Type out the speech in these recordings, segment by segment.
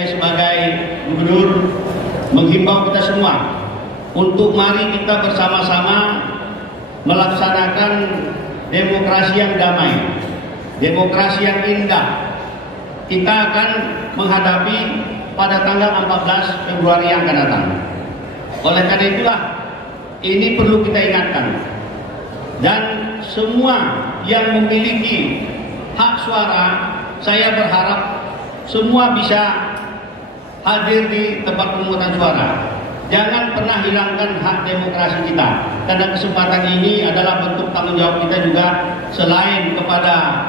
saya sebagai gubernur menghimbau kita semua untuk mari kita bersama-sama melaksanakan demokrasi yang damai, demokrasi yang indah. Kita akan menghadapi pada tanggal 14 Februari yang akan datang. Oleh karena itulah ini perlu kita ingatkan, dan semua yang memiliki hak suara, saya berharap semua bisa hadir di tempat pemungutan suara. Jangan pernah hilangkan hak demokrasi kita, karena kesempatan ini adalah bentuk tanggung jawab kita juga, selain kepada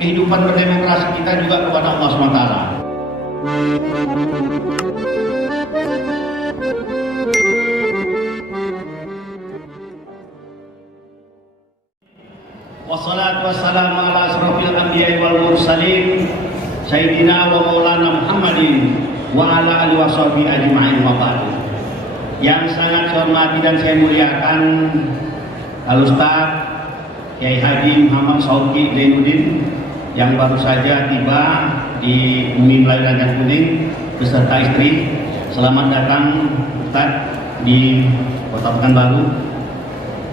kehidupan berdemokrasi kita juga kepada Allah SWT. Wassalatu wassalamu ala asrofil anbiya'i wal mursalin Sayyidina wa maulana Muhammadin wa ala alihi wa sahbihi ajma'in wa ba'du. Yang sangat saya hormati dan saya muliakan Al-Ustaz Kiai Haji Muhammad Sauki Zainuddin yang baru saja tiba di Bumi Melayu Ranjang Kuning beserta istri. Selamat datang Ustaz di Kota Pekanbaru.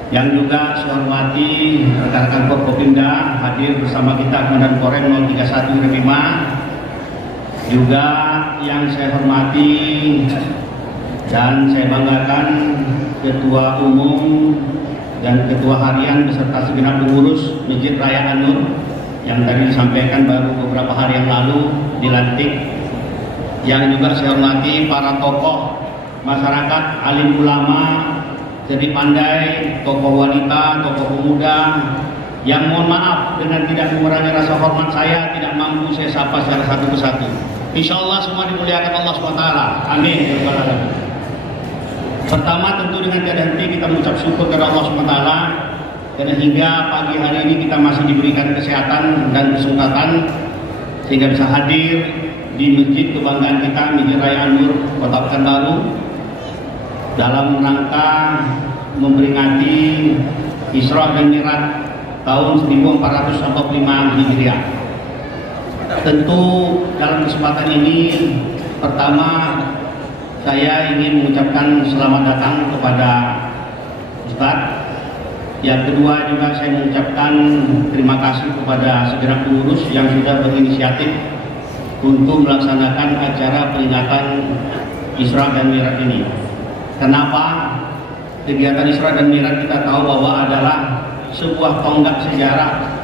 Yang juga saya hormati rekan-rekan Forkopimda hadir bersama kita Komandan Korem 031 Repima. Juga yang saya hormati dan saya banggakan Ketua Umum dan Ketua Harian beserta segenap pengurus Masjid Raya An-Nur yang tadi disampaikan baru beberapa hari yang lalu dilantik. Yang juga saya hormati para tokoh masyarakat, alim ulama, jadi pandai, tokoh wanita, tokoh pemuda, yang mohon maaf dengan tidak mengurangi rasa hormat saya tidak mampu saya sapa secara satu persatu. Insya Allah semua dimuliakan Allah SWT. Amin. Pertama tentu dengan tiada henti kita mengucap syukur kepada Allah SWT, karena hingga pagi hari ini kita masih diberikan kesehatan dan kesempatan sehingga bisa hadir di masjid kebanggaan kita, Masjid Raya An-Nur Kota Pekanbaru, dalam rangka memperingati Isra dan Mi'raj tahun 1445 Hijriah. Tentu dalam kesempatan ini pertama saya ingin mengucapkan selamat datang kepada Ustadz. Yang kedua juga saya mengucapkan terima kasih kepada segenap pengurus yang sudah berinisiatif untuk melaksanakan acara peringatan Isra dan Mi'raj ini. Kenapa? Kegiatan Isra dan Mi'raj kita tahu bahwa adalah sebuah tonggak sejarah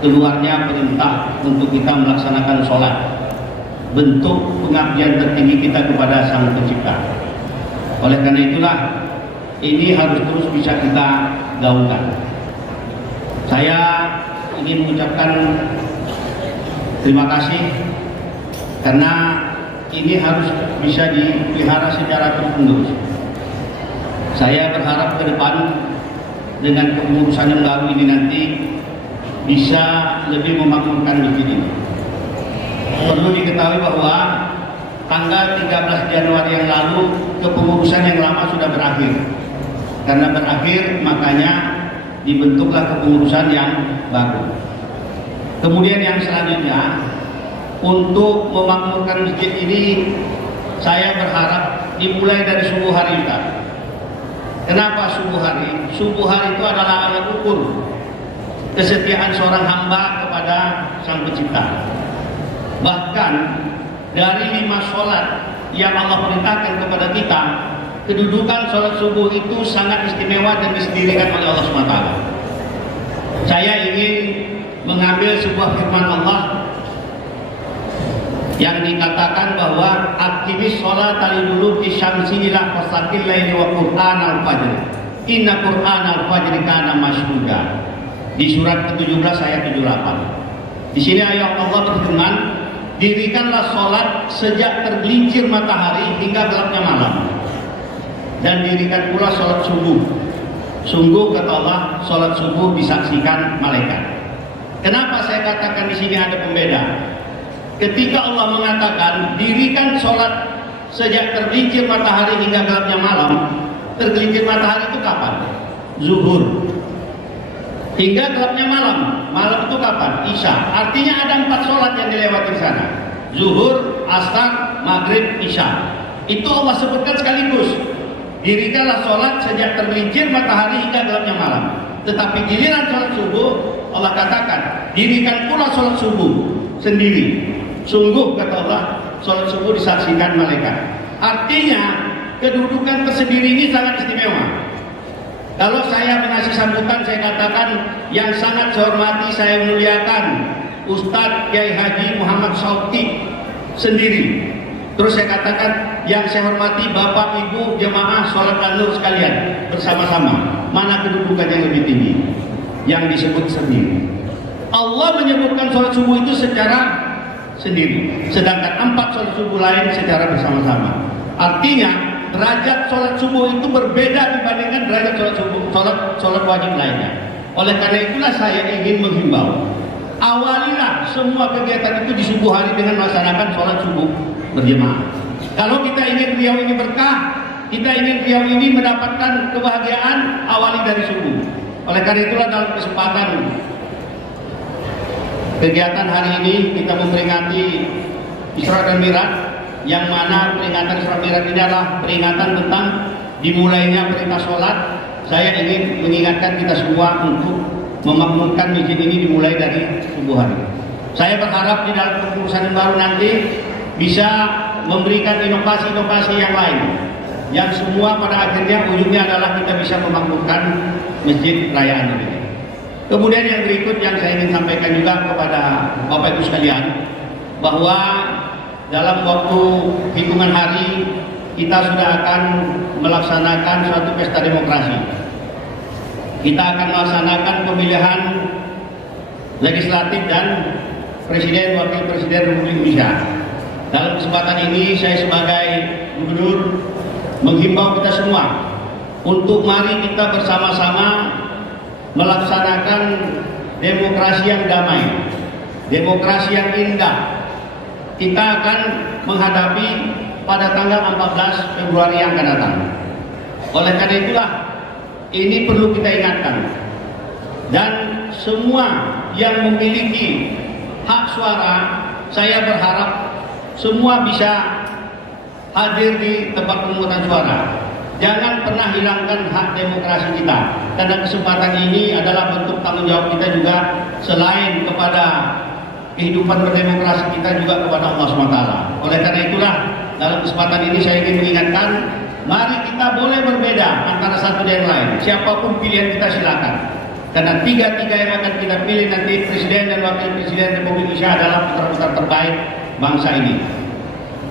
keluarnya perintah untuk kita melaksanakan sholat, bentuk pengabdian tertinggi kita kepada Sang Pencipta. Oleh karena itulah ini harus terus bisa kita gaungkan. Saya ingin mengucapkan terima kasih karena ini harus bisa dipelihara secara terus-menerus. Saya berharap ke depan dengan kepengurusan yang baru ini nanti bisa lebih memakmurkan masjid ini. Perlu diketahui bahwa tanggal 13 Januari yang lalu kepengurusan yang lama sudah berakhir. Karena berakhir makanya dibentuklah kepengurusan yang baru. Kemudian yang selanjutnya, untuk memakmurkan masjid ini saya berharap dimulai dari subuh hari Ustaz. Kenapa subuh hari? Subuh hari itu adalah alat ukur kesetiaan seorang hamba kepada Sang Pencipta. Bahkan dari 5 sholat yang Allah perintahkan kepada kita, kedudukan sholat subuh itu sangat istimewa dan disendirikan oleh Allah SWT. Saya ingin mengambil sebuah firman Allah yang dikatakan bahwa aktivis sholat taliduluki syamsi ila qasatil laili wa qur'an al-fajr inna qur'an al-fajr kana masyhuda, di surat ke-17 ayat 78. Di sini ayat Allah berfirman, dirikanlah sholat sejak tergelincir matahari hingga gelapnya malam, dan dirikan pula sholat subuh. Sungguh kata Allah, sholat subuh disaksikan malaikat. Kenapa saya katakan di sini ada pembeda? Ketika Allah mengatakan dirikan sholat sejak tergelincir matahari hingga gelapnya malam, tergelincir matahari itu kapan? Zuhur. Hingga gelapnya malam. Malam itu kapan? Isya. Artinya ada 4 sholat yang dilewati di sana. Zuhur, asar, maghrib, isya. Itu Allah sebutkan sekaligus. Dirikanlah sholat sejak tergelincir matahari hingga gelapnya malam. Tetapi giliran sholat subuh, Allah katakan, dirikan pula sholat subuh sendiri. Sungguh kata Allah, sholat subuh disaksikan malaikat. Artinya kedudukan tersendiri ini sangat istimewa. Kalau saya mengasih sambutan, saya katakan yang sangat saya hormati, saya muliakan Ustadz Kiai Haji Muhammad Sauti sendiri. Terus saya katakan yang saya hormati Bapak Ibu jemaah sholat an-nur sekalian bersama-sama. Mana kedudukan yang lebih tinggi? Yang disebut sendiri. Allah menyebutkan sholat subuh itu secara sendiri, sedangkan 4 sholat subuh lain secara bersama-sama. Artinya derajat sholat subuh itu berbeda dibandingkan derajat sholat wajib lainnya. Oleh karena itulah saya ingin menghimbau, awalilah semua kegiatan itu di subuh hari dengan melaksanakan sholat subuh berjemaah. Kalau kita ingin Riau ini berkah, kita ingin Riau ini mendapatkan kebahagiaan, awali dari subuh. Oleh karena itulah dalam kesempatan kegiatan hari ini kita memperingati Isra dan Mi'raj, yang mana peringatan Isra Mi'raj ini adalah peringatan tentang dimulainya perintah sholat. Saya ingin mengingatkan kita semua untuk memakmurkan masjid ini dimulai dari subuh hari. Saya berharap di dalam kepengurusan yang baru nanti bisa memberikan inovasi-inovasi yang lain, yang semua pada akhirnya ujungnya adalah kita bisa memakmurkan masjid raya An-Nur ini. Kemudian yang berikut yang saya ingin sampaikan juga kepada Bapak Ibu sekalian, bahwa dalam waktu hitungan hari kita sudah akan melaksanakan suatu pesta demokrasi. Kita akan melaksanakan pemilihan legislatif dan presiden wakil presiden Republik Indonesia. Dalam kesempatan ini saya sebagai gubernur menghimbau kita semua untuk mari kita bersama-sama melaksanakan demokrasi yang damai, demokrasi yang indah. Kita akan menghadapi pada tanggal 14 Februari yang akan datang. Oleh karena itulah ini perlu kita ingatkan, dan semua yang memiliki hak suara, saya berharap semua bisa hadir di tempat pemungutan suara. Jangan pernah hilangkan hak demokrasi kita, karena kesempatan ini adalah bentuk tanggung jawab kita juga, selain kepada kehidupan berdemokrasi kita juga kepada Allah SWT. Oleh karena itulah dalam kesempatan ini saya ingin mengingatkan, mari kita boleh berbeda antara satu dan lain. Siapapun pilihan kita silakan, karena tiga-tiga yang akan kita pilih nanti, presiden dan wakil presiden Republik Indonesia, adalah putra-putra terbaik bangsa ini.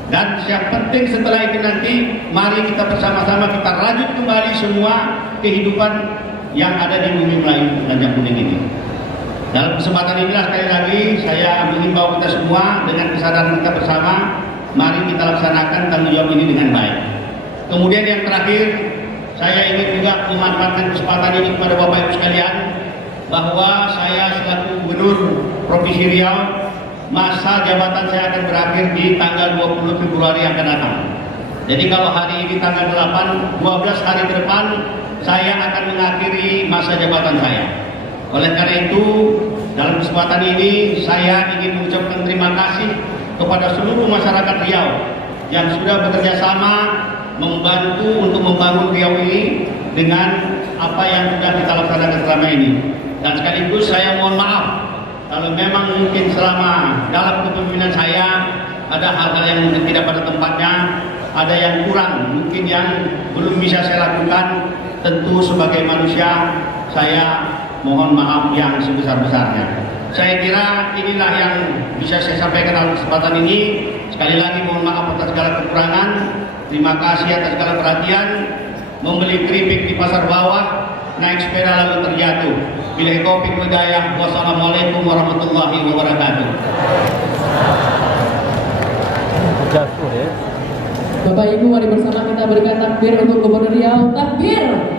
Dan yang penting setelah itu nanti, mari kita bersama-sama kita rajut kembali semua kehidupan yang ada di bumi Melayu dan Kuning ini. Dalam kesempatan inilah sekali lagi saya mengimbau kita semua dengan kesadaran kita bersama, mari kita laksanakan tanggung jawab ini dengan baik. Kemudian yang terakhir, saya ingin juga memanfaatkan kesempatan ini kepada Bapak Ibu sekalian, bahwa saya selaku Gubernur Provinsi Riau, masa jabatan saya akan berakhir di tanggal 20 Februari yang akan datang. Jadi kalau hari ini tanggal 8, 12 hari ke depan saya akan mengakhiri masa jabatan saya. Oleh karena itu, dalam kesempatan ini saya ingin mengucapkan terima kasih kepada seluruh masyarakat Riau yang sudah bekerja sama membantu untuk membangun Riau ini dengan apa yang sudah kita laksanakan selama ini. Dan sekaligus saya mohon maaf kalau memang mungkin selama dalam kepemimpinan saya ada hal-hal yang mungkin tidak pada tempatnya, ada yang kurang, mungkin yang belum bisa saya lakukan. Tentu sebagai manusia saya mohon maaf yang sebesar-besarnya. Saya kira inilah yang bisa saya sampaikan dalam kesempatan ini. Sekali lagi mohon maaf atas segala kekurangan. Terima kasih atas segala perhatian. Membeli keripik di pasar bawah, naik sepeda lalu terjatuh. Billahi taufiq wal hidayah. Wassalamualaikum warahmatullahi wabarakatuh. Bapak Ibu, mari bersama kita berikan takbir untuk Gubernur Riau. Takbir.